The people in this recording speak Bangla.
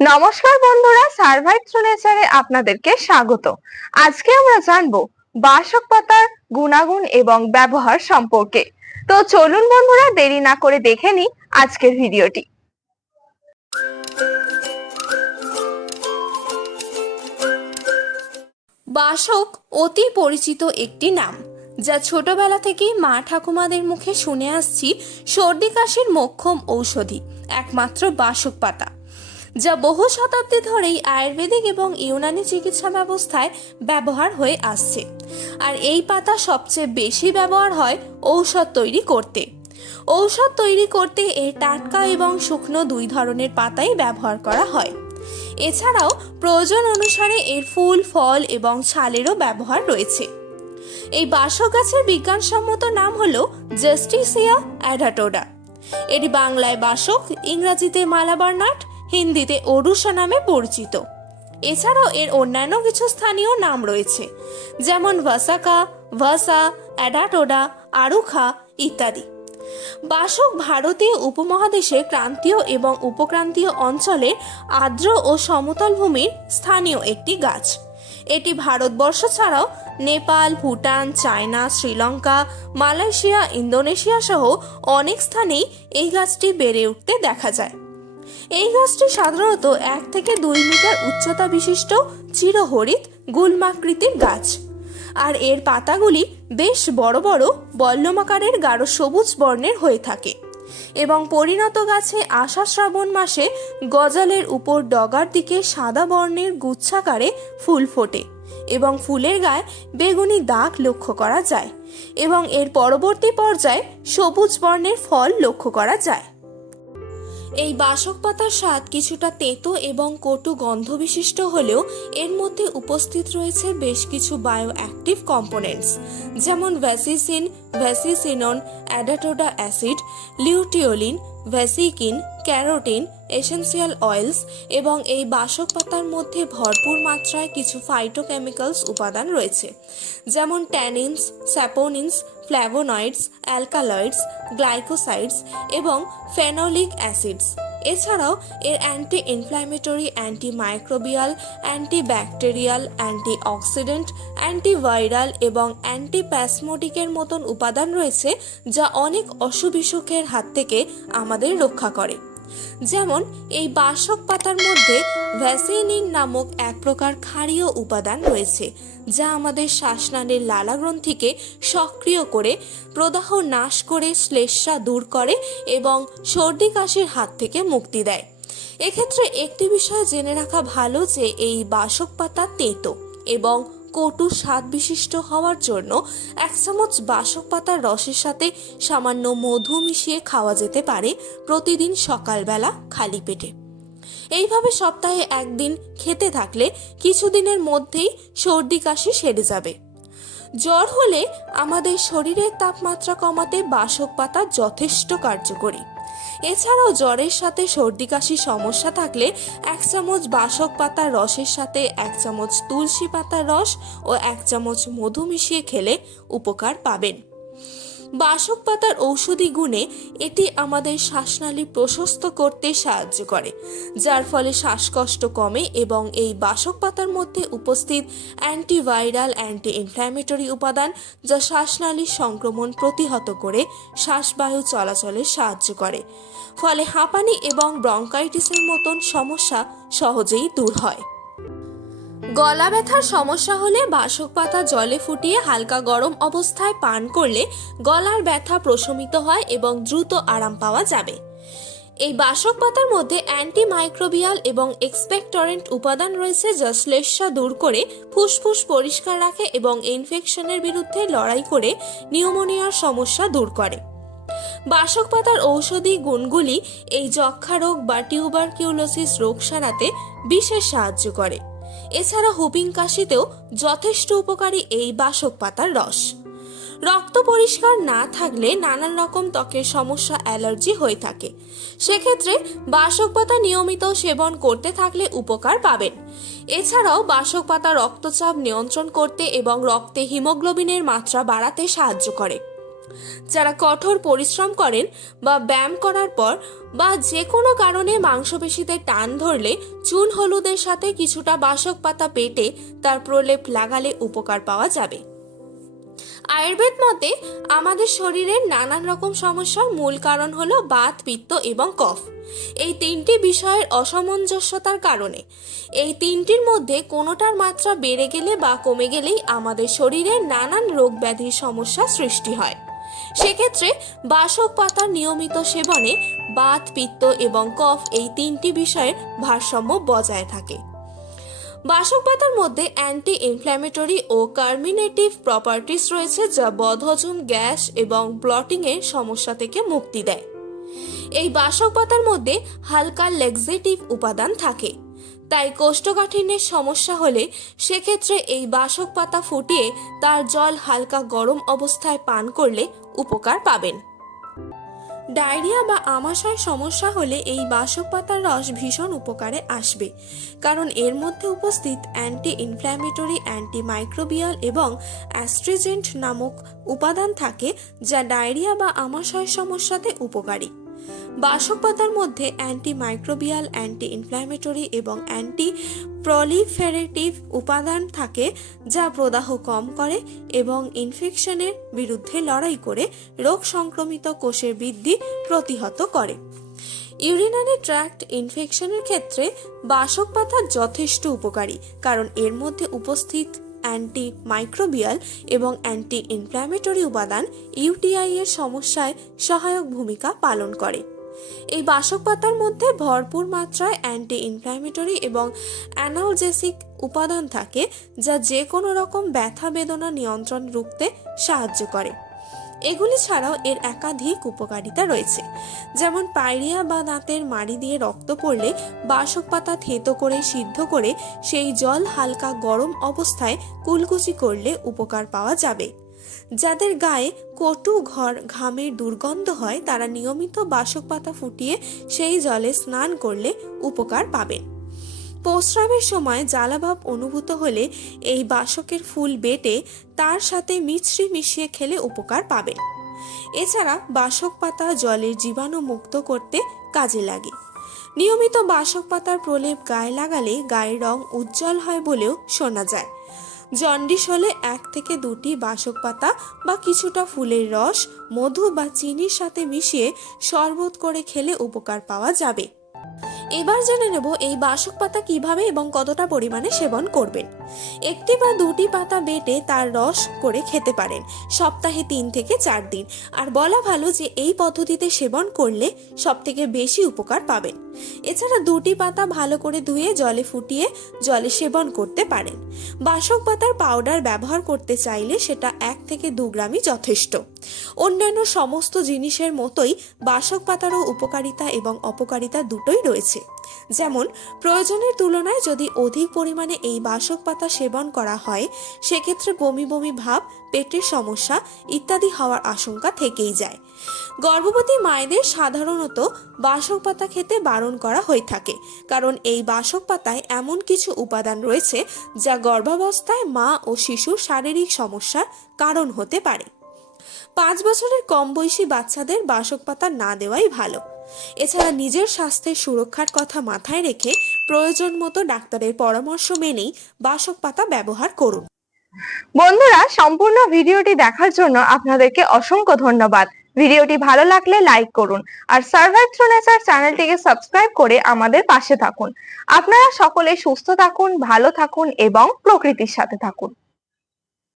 নমস্কার বন্ধুরা, সার্ভাইভ থ্রু নেচারে আপনাদেরকে স্বাগত। আজকে আমরা জানব বাসক পাতার গুণাগুণ এবং ব্যবহার সম্পর্কে। তো চলুন বন্ধুরা, দেরি না করে দেখে নি আজকের ভিডিওটি। বাসক অতি পরিচিত একটি নাম, যা ছোটবেলা থেকেই মা ঠাকুমাদের মুখে শুনে আসছি সর্দি কাশির মোক্ষম ঔষধি, একমাত্র বাসক পাতা। যা বহু শতাব্দী ধরেই আয়ুর্বেদিক এবং ইউনানি চিকিৎসা ব্যবস্থায় ব্যবহার হয়ে আসছে। আর এই পাতা সবচেয়ে বেশি ব্যবহার হয় ঔষধ তৈরি করতে। ঔষধ তৈরি করতে এর টাটকা এবং শুকনো দুই ধরনের পাতাই ব্যবহার করা হয়। এছাড়াও প্রয়োজন অনুসারে এর ফুল, ফল এবং ছালেরও ব্যবহার রয়েছে। এই বাসক গাছের বিজ্ঞানসম্মত নাম হল জাস্টিসিয়া অ্যাডাটোডা। এটি বাংলায় বাসক, ইংরাজিতে মালাবার নাট হিন্দিতে অরুষা নামে পরিচিত। এছাড়াও এর অন্যান্য কিছু স্থানীয় নাম রয়েছে, যেমন ভাসাকা, ভাসা, অ্যাডাটোডা, আরুখা ইত্যাদি। বাসক ভারতীয় উপমহাদেশে ক্রান্তীয় এবং উপক্রান্তীয় অঞ্চলের আর্দ্র ও সমতল ভূমির স্থানীয় একটি গাছ। এটি ভারতবর্ষ ছাড়াও Nepal, Bhutan, China, Sri Lanka, Malaysia, Indonesia সহ অনেক স্থানেই এই গাছটি বেড়ে উঠতে দেখা যায়। এই গাছটি সাধারণত এক থেকে দুই মিটার উচ্চতা বিশিষ্ট চিরহরিত গুল্মাকৃতির গাছ। আর এর পাতাগুলি বেশ বড় বড় বল্লমাকারের গাঢ় সবুজ বর্ণের হয়ে থাকে এবং পরিণত গাছে আষাঢ় শ্রাবণ মাসে গজালের উপর ডগার দিকে সাদা বর্ণের গুচ্ছাকারে ফুল ফোটে এবং ফুলের গায়ে বেগুনি দাগ লক্ষ্য করা যায় এবং এর পরবর্তী পর্যায়ে সবুজ বর্ণের ফল লক্ষ্য করা যায়। এই বাসক পাতার স্বাদ কিছুটা তেতো এবং কটু গন্ধ বিশিষ্ট হলেও এর মধ্যে উপস্থিত রয়েছে বেশ কিছু বায়ো অ্যাক্টিভ কম্পোনেন্টস যেমন vasicine vasicinone adhatoda acid luteolin vasicine carotene essential oils এবং এই বাসক পাতার মধ্যে ভরপুর মাত্রায় কিছু ফাইটোকেমিক্যালস উপাদান রয়েছে। যেমন tannins saponins flavonoids alkaloids glycosides এবং ফেনোলিক অ্যাসিডস এছাড়াও এর anti inflammatory anti microbial anti bacterial anti oxidant antiviral এবং অ্যান্টি প্যাসমোটিকের মতন উপাদান রয়েছে যা অনেক অসুখ বিসুখের হাত থেকে আমাদের রক্ষা করে। যেমন এই বাসক পাতার মধ্যে ভ্যাসিনিন নামক এক প্রকার ক্ষারীয় উপাদান রয়েছে, যা আমাদের শ্বাসনালীর লালাগ্রন্থিকে সক্রিয় করে, প্রদাহ নাশ করে শ্লেষ্মা দূর করে এবং সর্দি কাশির হাত থেকে মুক্তি দেয়। এক্ষেত্রে একটি বিষয় জেনে রাখা ভালো যে এই বাসক পাতা তেতো এবং কটু স্বাদ বিশিষ্ট হওয়ার জন্য এক চামচ বাসক পাতার রসের সাথে সামান্য মধু মিশিয়ে খাওয়া যেতে পারে প্রতিদিন সকালবেলা খালি পেটে। এইভাবে সপ্তাহে একদিন খেতে থাকলে কিছুদিনের মধ্যেই সর্দি কাশি সেরে যাবে। জ্বর হলে আমাদের শরীরের তাপমাত্রা কমাতে বাসক পাতা যথেষ্ট কার্যকরী। এছাড়াও জ্বরের সাথে সর্দি কাশি সমস্যা থাকলে এক চামচ বাসক পাতার রসের সাথে এক চামচ তুলসী পাতার রস ও এক চামচ মধু মিশিয়ে খেলে উপকার পাবেন। বাসক পাতার ঔষধি গুণে এটি আমাদের শ্বাসনালী প্রশস্ত করতে সাহায্য করে, যার ফলে শ্বাসকষ্ট কমে এবং এই বাসক পাতার মধ্যে উপস্থিত অ্যান্টিভাইরাল অ্যান্টি ইনফ্ল্যামেটরি উপাদান যা শ্বাসনালীর সংক্রমণ প্রতিহত করে শ্বাসবায়ু চলাচলে সাহায্য করে। ফলে হাঁপানি এবং ব্রঙ্কাইটিসের মতন সমস্যা সহজেই দূর হয়। গলা ব্যথার সমস্যা হলে বাসক পাতা জলে ফুটিয়ে হালকা গরম অবস্থায় পান করলে গলার ব্যথা প্রশমিত হয় এবং দ্রুত আরাম পাওয়া যাবে। এই বাসক পাতার মধ্যে অ্যান্টি মাইক্রোবিয়াল এবং এক্সপেক্টরেন্ট উপাদান রয়েছে যা শ্লেষ্মা দূর করে ফুসফুস পরিষ্কার রাখে এবং ইনফেকশনের বিরুদ্ধে লড়াই করে নিউমোনিয়ার সমস্যা দূর করে। বাসক পাতার ঔষধি গুণগুলি এই যক্ষা রোগ বা টিউবারকিউলোসিস রোগ সারাতে বিশেষ সাহায্য করে। এছাড়া হুপিং কাশিতেও যথেষ্ট উপকারী এই বাসক পাতার রস। রক্ত পরিষ্কার না থাকলে নানান রকম ত্বকের সমস্যা, অ্যালার্জি হয়ে থাকে। সেক্ষেত্রে বাসক পাতা নিয়মিত সেবন করতে থাকলে উপকার পাবেন। এছাড়াও বাসক পাতা রক্তচাপ নিয়ন্ত্রণ করতে এবং রক্তে হিমোগ্লোবিনের মাত্রা বাড়াতে সাহায্য করে। যারা কঠোর পরিশ্রম করেন বা ব্যায়াম করার পর বা যে কোনো কারণে মাংসপেশিতে টান ধরলে চুন হলুদের সাথে কিছুটা বাসক পাতা পেটে তার প্রলেপ লাগালে উপকার পাওয়া যাবে। আয়ুর্বেদ মতে আমাদের শরীরের নানান রকম সমস্যার মূল কারণ হলো বাত, পিত্ত এবং কফ। এই তিনটি বিষয়ের অসামঞ্জস্যতার কারণে। এই তিনটির মধ্যে কোনোটার মাত্রা বেড়ে গেলে বা কমে গেলেই আমাদের শরীরে নানান রোগ ব্যাধির সমস্যা সৃষ্টি হয়। সেক্ষেত্রে বাসক পাতার নিয়মিত সেবনে বাত, পিত্ত এবং কফ এই তিনটি বিষয়ের ভারসাম্য বজায় থাকে। বাসক পাতার মধ্যে অ্যান্টি ইনফ্ল্যামেটরি ও কার্মিনেটিভ প্রপার্টিস রয়েছে যা বদহজম, গ্যাস এবং ব্লটিং এর সমস্যা থেকে মুক্তি দেয়। এই বাসক পাতার মধ্যে হালকা লেক্সেটিভ উপাদান থাকে। তাই কোষ্ঠকাঠিন্যের সমস্যা হলে সেক্ষেত্রে এই বাসক পাতা ফুটিয়ে তার জল হালকা গরম অবস্থায় পান করলে উপকার পাবেন। ডায়রিয়া বা আমাশয় সমস্যা হলে এই বাসক পাতার রস ভীষণ উপকারে আসবে, কারণ এর মধ্যে উপস্থিত অ্যান্টি ইনফ্ল্যামেটরি অ্যান্টি মাইক্রোবিয়াল এবং অ্যাস্ট্রিজেন্ট নামক উপাদান থাকে যা ডায়রিয়া বা আমাশয় সমস্যাতে উপকারী। বাসক পাতার মধ্যে অ্যান্টি মাইক্রোবিয়াল অ্যান্টি ইনফ্ল্যামেটরি এবং অ্যান্টি প্রলিফেরেটিভ উপাদান থাকে যা প্রদাহ কম করে এবং ইনফেকশনের বিরুদ্ধে লড়াই করে রোগ সংক্রমিত কোষের বৃদ্ধি প্রতিহত করে। ইউরিনারি ট্র্যাক্ট ইনফেকশনের ক্ষেত্রে বাসক পাতা যথেষ্ট উপকারী, কারণ এর মধ্যে উপস্থিত অ্যান্টি মাইক্রোবিয়াল এবং অ্যান্টি ইনফ্ল্যামেটরি উপাদান ইউটিআই এর সমস্যায় সহায়ক ভূমিকা পালন করে। এই বাসক পাতার মধ্যে ভরপুর মাত্রায় অ্যান্টি ইনফ্ল্যামেটরি এবং অ্যানালজেসিক উপাদান থাকে, যা যে কোনো রকম ব্যথা বেদনা নিয়ন্ত্রণ রুখতে সাহায্য করে। এগুলি ছাড়াও এর একাধিক উপকারিতা রয়েছে। যেমন পায়রিয়া বা দাঁতের মাড়ি দিয়ে রক্ত পড়লে বাসক পাতা থেঁতো করে সিদ্ধ করে সেই জল হালকা গরম অবস্থায় কুলকুচি করলে উপকার পাওয়া যাবে। যাদের গায়ে কটু ঘর ঘামের দুর্গন্ধ হয়, তারা নিয়মিত বাসক পাতা ফুটিয়ে সেই জলে স্নান করলে উপকার পাবেন। প্রস্রাবের সময় জ্বালাভাব অনুভূত হলে এই বাসকের ফুল বেটে তার সাথে মিশ্রি মিশিয়ে খেলে উপকার পাবে। এছাড়া বাসক পাতা জলের জীবাণু মুক্ত করতে কাজে লাগে। নিয়মিত বাসক পাতার প্রলেপ গায়ে লাগালে গায়ের রং উজ্জ্বল হয় বলেও শোনা যায়। জন্ডিস হলে এক থেকে দুটি বাসক পাতা বা কিছুটা ফুলের রস, মধু বা চিনির সাথে মিশিয়ে শরবত করে খেলে উপকার পাওয়া যাবে। এবার জেনে নেব এই বাসক পাতা কীভাবে এবং কতটা পরিমাণে সেবন করবেন। একটি বা দুটি পাতা বেটে তার রস করে খেতে পারেন, সপ্তাহে তিন থেকে চার দিন। আর বলা ভালো যে এই পদ্ধতিতে সেবন করলে সব থেকে বেশি উপকার পাবেন। এছাড়া দুটি পাতা ভালো করে ধুয়ে জলে ফুটিয়ে জলে সেবন করতে পারেন। বাসক পাতার পাউডার ব্যবহার করতে চাইলে সেটা এক থেকে দু গ্রামই যথেষ্ট। অন্যান্য সমস্ত জিনিসের মতোই বাসক পাতারও উপকারিতা এবং অপকারিতা দুটোই রয়েছে। যেমন, প্রয়োজনের তুলনায় যদি অধিক পরিমাণে এই বাসক পাতা সেবন করা হয়, সেক্ষেত্রে বমি বমি ভাব, পেটের সমস্যা ইত্যাদি হওয়ার আশঙ্কা থেকেই যায়। গর্ভবতী মায়েদের সাধারণত বাসক পাতা খেতে বারণ করা হয়ে থাকে, কারণ এই বাসক পাতায় এমন কিছু উপাদান রয়েছে যা গর্ভাবস্থায় মা ও শিশুর শারীরিক সমস্যার কারণ হতে পারে। পাঁচ বছরের কম বয়সী বাচ্চাদের বাসক পাতা না দেওয়াই ভালো। এছাড়া নিজের স্বাস্থ্যের সুরক্ষার কথা মাথায় রেখে প্রয়োজন মতো ডাক্তারের পরামর্শ মেনেই বাসক পাতা ব্যবহার করুন। বন্ধুরা, সম্পূর্ণ ভিডিওটি দেখার জন্য আপনাদেরকে অসংখ্য ধন্যবাদ। ভিডিওটি ভালো লাগলে লাইক করুন আর সার্ভাইভ থ্রু নেচার চ্যানেলটিকে সাবস্ক্রাইব করে আমাদের পাশে থাকুন। আপনারা সকলে সুস্থ থাকুন, ভালো থাকুন এবং প্রকৃতির সাথে থাকুন।